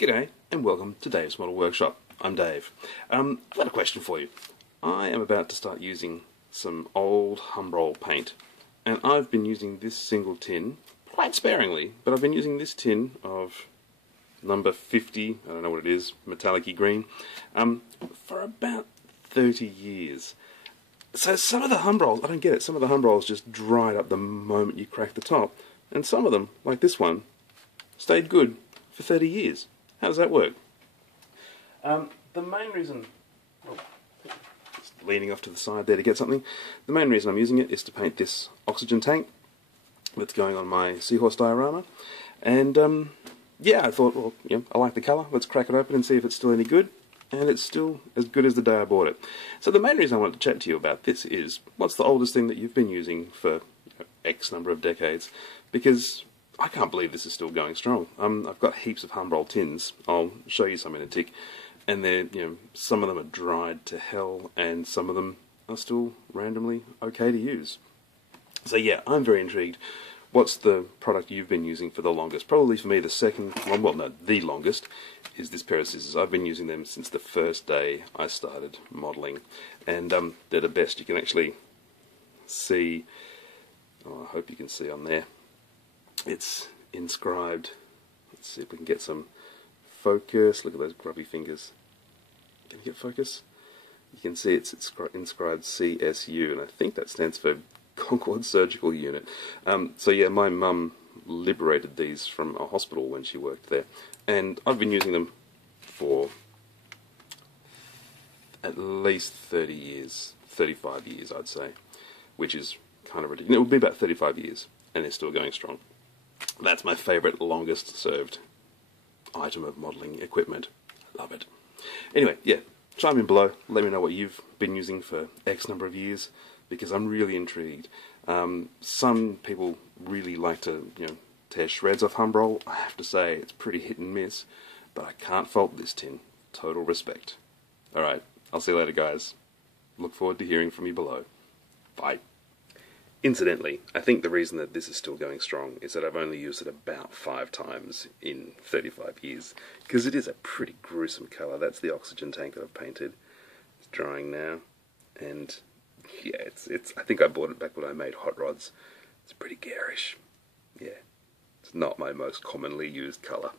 G'day and welcome to Dave's Model Workshop. I'm Dave. I've got a question for you. I am about to start using some old Humbrol paint, and I've been using this single tin quite sparingly, but I've been using this tin of number 50, I don't know what it is, metallic-y green, for about 30 years. So some of the Humbrols, I don't get it, some of the Humbrols just dried up the moment you crack the top, and some of them, like this one, stayed good for 30 years. How does that work? The main reason, just leaning off to the side there to get something, the main reason I'm using it is to paint this oxygen tank that's going on my seahorse diorama. And yeah, I thought, well, I like the colour, let's crack it open and see if it's still any good. And it's still as good as the day I bought it. So the main reason I wanted to chat to you about this is, what's the oldest thing that you've been using for X number of decades? Because I can't believe this is still going strong. I've got heaps of Humbrol tins. I'll show you some in a tick. And they're, some of them are dried to hell, and some of them are still randomly okay to use. So yeah, I'm very intrigued. What's the product you've been using for the longest? Probably for me the second, well no, the longest, is this pair of scissors. I've been using them since the first day I started modelling. And they're the best. You can actually see, I hope you can see on there, it's inscribed. Let's see if we can get some focus. Look at those grubby fingers. Can you get focus? You can see it's inscribed CSU, and I think that stands for Concord Surgical Unit. So yeah, my mum liberated these from a hospital when she worked there, and I've been using them for at least 30 years, 35 years I'd say, which is kind of ridiculous. It would be about 35 years, and they're still going strong. That's my favourite, longest served item of modelling equipment. Love it. Anyway, yeah, chime in below, let me know what you've been using for X number of years, because I'm really intrigued. Some people really like to, tear shreds off Humbrol. I have to say, it's pretty hit and miss, but I can't fault this tin. Total respect. Alright, I'll see you later, guys. Look forward to hearing from you below. Bye. Incidentally, I think the reason that this is still going strong is that I've only used it about 5 times in 35 years, because it is a pretty gruesome colour. That's the oxygen tank that I've painted. It's drying now, and yeah, it's. I think I bought it back when I made hot rods. It's pretty garish. Yeah, it's not my most commonly used colour.